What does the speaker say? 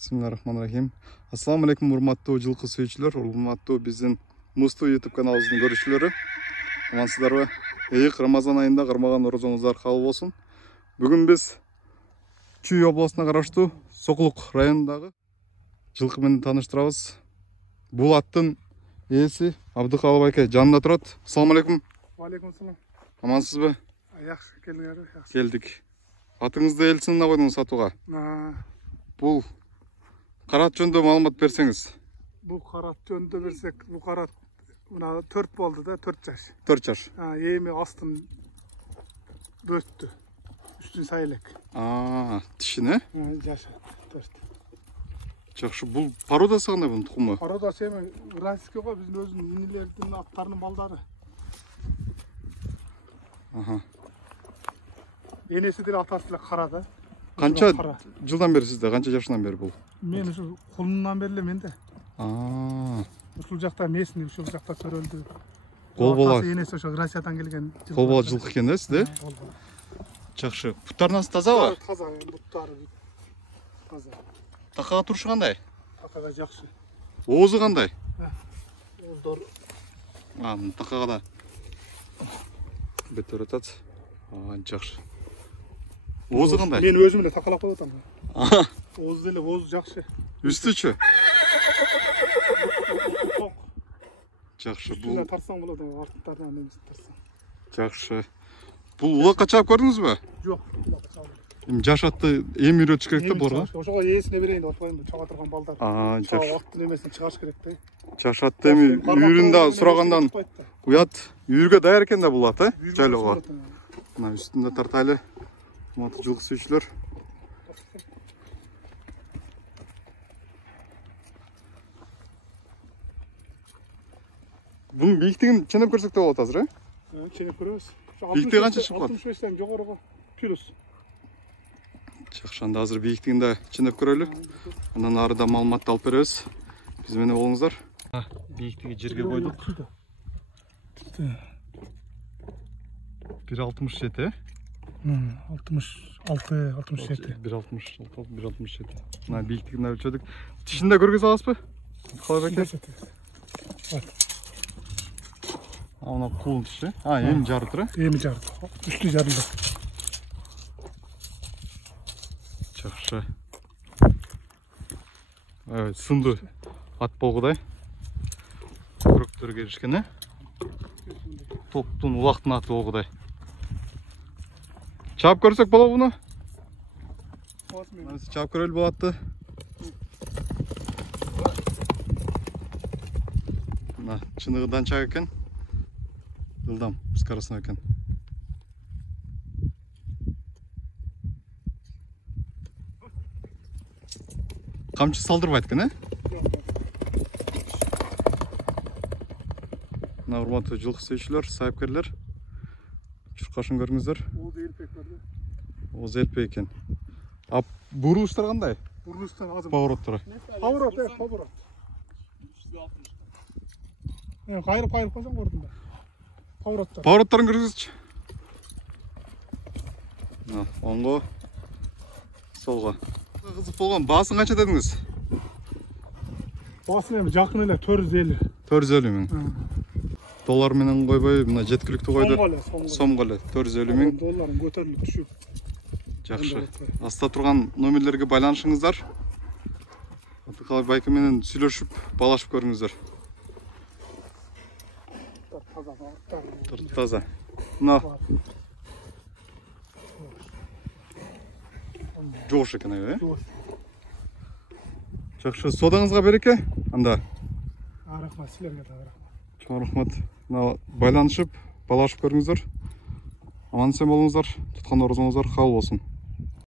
Bismillahirrahmanirrahim. Assalamu alaikum урматтуу жылкы сүйүүчүлөр, урматтуу биздин Мусту YouTube каналыбыздын көрүүчүлөрү. Амансыздарбы? Ыйык Рамазан айында кармаган орозоңуздар кабыл болсун. Бүгүн биз Чүй областына караштуу Сокулук районундагы жылкы менен тааныштырабыз. Бул аттын ээси Абдыкалып айке жанында турат. Ассаламу алейкум. Алейкум салам. Амансызбы? Жакшы келдиңер, жакшы. Келдик. Атыңызды эл сынына койдуңуз сатууга. Бул карат жөнүндө маалымат берсеңиз. Бул карат жөнүндө берсек, бул карат мына 4 болду да, 4 жаш. 4 жаш. Эми астын бөттү. Үстүн сайлек. Тишине? Жашы 4. Жакшы, бул породасы кандай бунун тукуму? Породасы эми российский го, биздин өзүнүн инилердин аттарынын балдары. Энеси деле атасы деле кара да. Канча жылдан бери сизде, канча жашынан бери бул? Мен ушу кулундан бери эле менде. Ушул жакта местный, ушул жакта төрөлдү. Кол бала. Энеси ошо Россиядан келген. Кол бала жылкы экен да сизде? Жакшы. Буттарыңыз тазабы? Таза, буттары таза. Такага турушу кандай? Такага жакшы. Оозу кандай? Ооздор. Такага да. Беттер атат. Жакшы. Оозу кандай? Мен өзүм эле такалап коюп атам. Оозу деле, оозу жакшы. Үстүчү? Жакшы, бул тарсаң болот, арттарынан эмесин тарсаң. Жакшы. Бул улакка чаап көрдүңүзбү? Жок, Эми жаш атты эми үйрөтүш керек да буларга. Ошого ээсине берейин деп атпаймынбы, чаба турган балдар. Жакшы. Аттын эмесин чыгаш керек да. Жаш атты эми үйрүндө сурагандан уят. Үйргө даяр экен да бул ат, жайлоого. Мына үстүндө тартайлы. Урматтуу жылкы сүйүүчүлөр. Bunun бийиктигин ченеп көрсөк да болот азыр, Ченеп көрөбүз. Бийиктиги канча чыгып калат? 65тен жогору плюс. Жакшы, анда азыр бийиктигин да ченеп көрөлү. Андан арыда маалыматты алып беребиз. Биз менен болуңуздар. Бийиктиги жерге койдук. 1.67, 66, 67. 1.67. Мына бийиктигин өлчөдүк. Тишинде көргөзө аласызбы? Калай беке? Ана кулун тиши. Эми жарып тур, Эми жарып. Үстү жарылды. Жакшы. Сынды ат болгудай. Көрөктөргө эришкен, Топтун улактын аты болгудай. Чаап көрсөк болобу буну? Чаап көрөлү бул атты. Мына чыныгы данчак экен. Жылдам, скоростной экен. Камчы салдырбайт экен, Мына урматтуу жылкы сүйүүчүлөр, сайыпкерлер. Чуркашын көрүңүздөр. Оз элпек экен. Бурулуштар кандай? Бурулуштар азыр. Повороттор. Поворот. Кайрып койсоң көрдүм да. Повороттарын көрсөтчү. Оңго, солго. Кызык болгон баасын канча дедиңиз? Баасын эми жакын эле 450. 450 миң. Доллар менен койбой, мына жеткиликтүү койду. Сомго эле 450 миң. Долларын көтөрүлүп түшүп. Жакшы. Аста турган номерлерге байланышыңыздар. Абдыкалып байке менен сүйлөшүп, балашып көрүңүздөр. Таза. Мына. Жош экен, Жакшы, содаңызга береке. Анда. Рахмат, силерге да рахмат. Чоң рахмат. Мына байланышып, балашып көрүңүздөр. Аман эсен болуңуздар. Туткан орозоңуздар кабыл болсун.